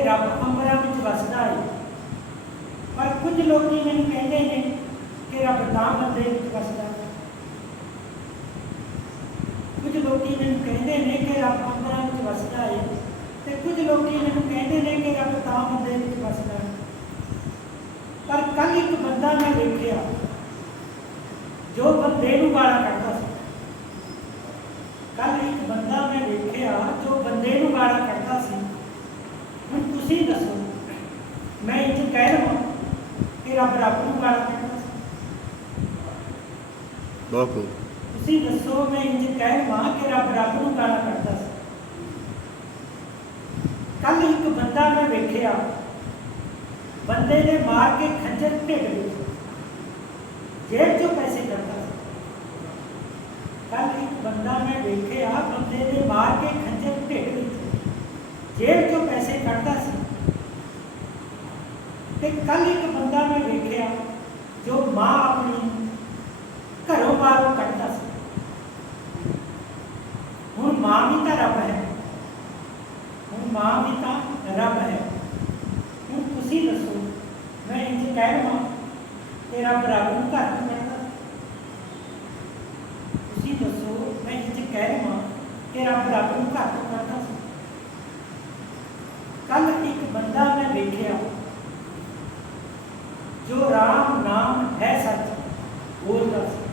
ਕਿ ਰੱਬ ਅੰਬਰਾਂ ਵਿੱਚ ਵਸਦਾ ਹੈ ਪਰ ਕੁਝ ਲੋਕੀ ਮੈਨੂੰ ਕਹਿੰਦੇ ਨੇ ਕਿ ਰੱਬ ਤਾਂ ਬੰਦੇ ਵਿੱਚ ਵਸਦਾ। ਕੁਝ ਲੋਕੀ ਮੈਨੂੰ ਕਹਿੰਦੇ ਨੇ ਕਿ ਰੱਬ ਅੰਬਰਾਂ ਵਿੱਚ ਵਸਦਾ ਹੈ ਤੇ ਕੁਝ ਲੋਕੀ ਮੈਨੂੰ ਕਹਿੰਦੇ ਨੇ ਕਿ ਰੱਬ ਤਾਂ ਬੰਦੇ ਵਿੱਚ ਵਸਦਾ। ਪਰ ਕੱਲ ਇੱਕ ਬੰਦਾ ਮੈਂ ਵੇਖਿਆ, ਜੋ ਬੰਦੇ ਨੂੰ ਗਾਲਾਂ ਕੱਢਦਾ ਸੀ। ਕੱਲ ਇੱਕ ਬੰਦਾ ਮੈਂ ਵੇਖਿਆ, ਜੋ ਬੰਦੇ ਨੂੰ ਗਾਲਾਂ कल एक बंदा मैं वेखिया बंदे ने मार के खंजर ढिड जेब चो पैसे करता कल एक बंदा मैं वेखिया बंदे ने मार के ਤੇ ਕੱਲ ਇੱਕ ਬੰਦਾ ਮੈਂ ਵੇਖਿਆ ਜੋ ਮਾਂ ਆਪਣੀ ਘਰੋਂ ਬਾਹਰੋਂ ਕੱਢਦਾ ਸੀ। ਹੁਣ ਮਾਂ ਵੀ ਤਾਂ ਰੱਬ ਹੈ। ਹੁਣ ਮਾਂ ਵੀ ਤਾਂ ਰੱਬ ਹੈ। ਹੁਣ ਤੁਸੀਂ ਦੱਸੋ, ਮੈਂ ਇੰਜ ਕਹਿ ਰਹਾ ਕਿ ਰੱਬ ਰੱਬ ਨੂੰ ਘਰ ਤੋਂ ਕੱਢਦਾ ਤੁਸੀਂ ਦੱਸੋ, ਮੈਂ ਇੰਜ ਕਹਿ ਰਹਾ ਕਿ ਰੱਬ ਰੱਬ ਨੂੰ ਘਰ ਤੋਂ ਕੱਢਦਾ ਸੀ? ਕੱਲ ਇੱਕ ਬੰਦਾ ਮੈਂ ਵੇਖਿਆ ਜੋ ਰਾਮ ਨਾਮ ਹੈ ਸੱਚ ਬੋਲਦਾ ਸੀ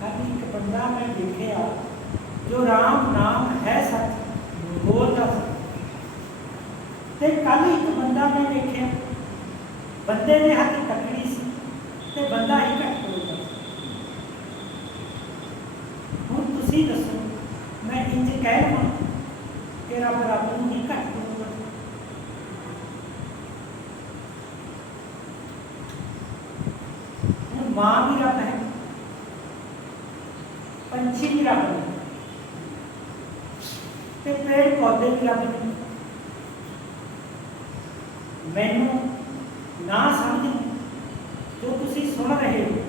ਕੱਲ ਇੱਕ ਬੰਦਾ ਮੈਂ ਵੇਖਿਆ ਜੋ ਰਾਮ ਨਾਮ ਹੈ ਸੱਚ ਬੋਲਦਾ ਸੀ ਤੇ ਕੱਲ ਇੱਕ ਬੰਦਾ ਮੈਂ ਵੇਖਿਆ ਬੰਦੇ ਦੇ ਹੱਥ ਤਕੜੀ ਸੀ ਤੇ ਬੰਦਾ ਹੀ ਘੱਟ ਬੋਲਦਾ ਸੀ ਹੁਣ ਤੁਸੀਂ ਦੱਸੋ ਮੈਂ ਇੰਜ ਕਹਿ ਰਹਾ ਕਿ ਰੱਬ ਰੱਬ ਨੂੰ ਹੀ ਘੱਟ ਬੋਲਦਾ ਸੀ ਹੁਣ ਮਾਂ ਵੀ ਰੱਬ ਹੈ ਪੰਛੀ ਵੀ ਰੱਬ ਨੇ ਤੇ ਪੇੜ ਪੌਦੇ ਵੀ ਰੱਬ ਨੇ ਮੈਨੂੰ ਨਾ ਸਮਝ ਜੋ ਤੁਸੀਂ ਸੁਣ ਰਹੇ ਹੋ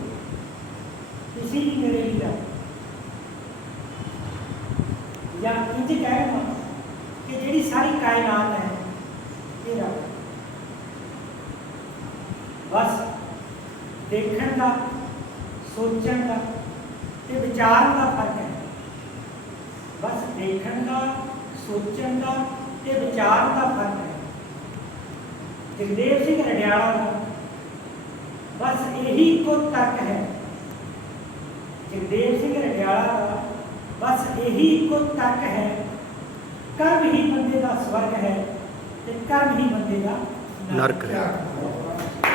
ਤੁਸੀਂ ਵੀ ਮੇਰੇ ਲਈ ਰੱਬ ਜਾਂ ਇੰਜ ਕਹਿ ਰਹਾ ਕਿ ਜਿਹੜੀ ਸਾਰੀ ਕਾਇਨਾਤ ਹੈ ਦੇਖਣ ਦਾ ਸੋਚਣ ਦਾ ਤੇ ਵਿਚਾਰਨ ਦਾ ਫਰਕ ਹੈ ਬਸ ਦੇਖਣ ਦਾ ਸੋਚਣ ਦਾ ਤੇ ਵਿਚਾਰਨ ਦਾ ਫਰਕ ਹੈ ਜਗਦੇਵ ਸਿੰਘ ਰਡਿਆਲਾ ਦਾ ਬਸ ਇਹੀ ਇੱਕੋ ਤਰਕ ਹੈ ਜਗਦੇਵ ਸਿੰਘ ਰਡਿਆਲਾ ਦਾ ਬਸ ਇਹੀ ਇੱਕੋ ਤਰਕ ਹੈ ਕਰਮ ਹੀ ਬੰਦੇ ਦਾ ਸਵਰਗ ਹੈ ਤੇ ਕਰਮ ਹੀ ਬੰਦੇ ਦਾ ਨਰਕ ਹੈ। ਹੈ